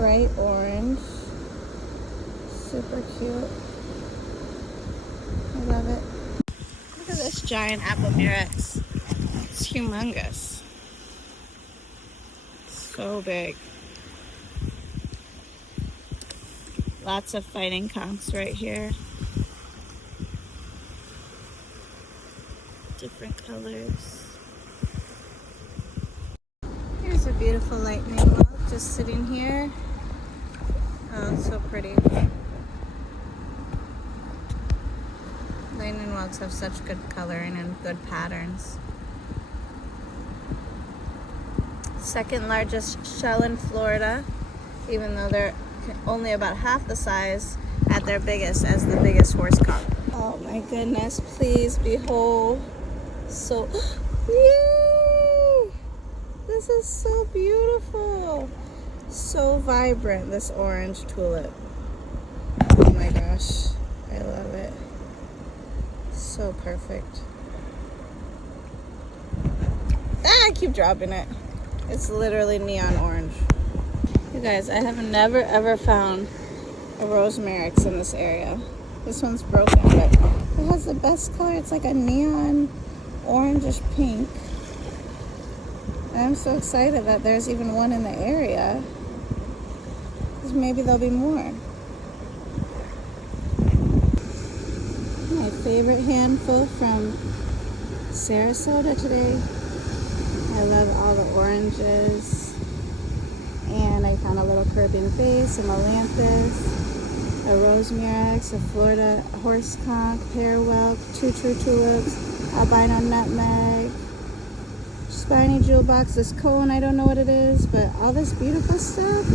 bright orange. Super cute. I love it. Look at this giant apple murex. It's humongous. So big. Lots of fighting conchs right here. Different colors. Here's a beautiful lightning bug just sitting here. Oh, it's so pretty. Lightning bugs have such good coloring and good patterns. Second largest shell in Florida, even though they're only about half the size at their biggest as the biggest horse conch. Oh my goodness, please be whole. So, yay! This is so beautiful. So vibrant, this orange tulip. Oh my gosh, I love it. So perfect. Ah, I keep dropping it. It's literally neon orange. You guys, I have never ever found a rosemarix in this area. This one's broken, but it has the best color. It's like a neon orangish pink. And I'm so excited that there's even one in the area. Because maybe there'll be more. My favorite handful from Sarasota today. I love all the oranges. And I found a little Caribbean face, a Melanthus, a rosemarix, a Florida horse conch, pear whelk, 2 true tulips, albino nutmeg, spiny jewel box, this cone, I don't know what it is, but all this beautiful stuff.